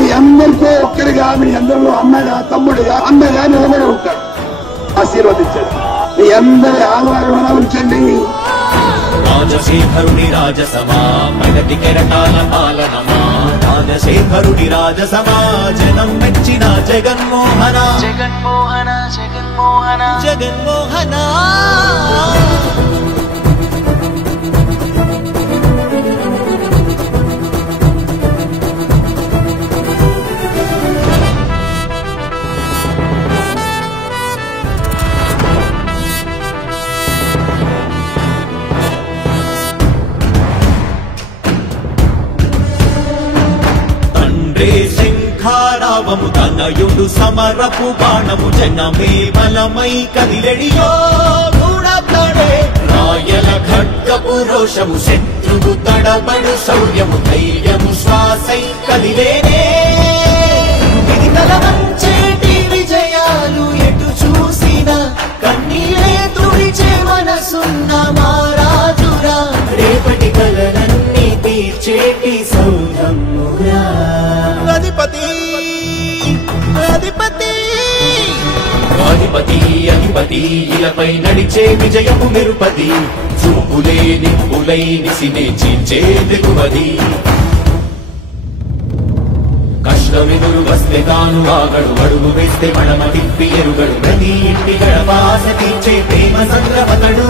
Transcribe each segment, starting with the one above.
మీ అందరితో ఒక్కరిగా మీ అందరిలో అన్నగా తమ్ముడిగా అన్నగా నిలబడి ఉంటాడు. ఆశీర్వదించండి. మీ అందరి ఆహ్వానం ఉంచండి. రాజశేఖరుని రాజసమా ప్రగతి కెరటాల పాలనమా రాజశేఖరుని రాజసమా జనం మెచ్చిన జగన్మోహన జగన్మోహన జగన్మోహన జగన్మోహన. శంఖారావము తనయుడు సమరపు బాణము జనమే బలమై కదిలెడియో గూఢప్లాడే రాయల ఖడ్గపు రోషము శత్రువు తడబడు శౌర్యము ధైర్యము శ్వాసై కదిలేనే ఇది తలవంచేటి విజయాలు ఎటు చూసిన కన్నీలే తుడిచే మనసున్న మారాజురా రేపటి కలలన్నీ తీర్చేటి సౌధమురా. అధిపతి అధిపతి అధిపతి అధిపతి ఇలపై నడిచే విజయము నిరుపది చూపులే నిప్పులై నిసినే చీల్చే దిగువది. కష్టమెదురు వస్తే తాను ఆగడు అడుగు వేస్తే మడమ తిప్పి ఎరుగడు ప్రతి ఇంటి గడపాస తీర్చే ప్రేమ సంద్రపతడు.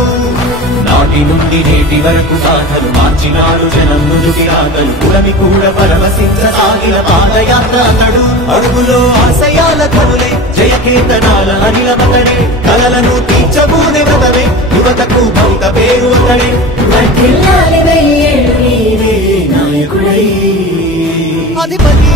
నాటి నుండి నేటి వరకు సాధలు మార్చినాడు జనం నుదుటి రాగలు పురమి కూడా పరవశించసాగిన పాదయాత్ర అతడు. అడుగులో ఆశయాల కనులే జయకేతనాల అనిలమతడే కలలను తీర్చబూనే వ్రతమే యువతకు భౌత పేరు అతడే. నాయకుడై అధిపతి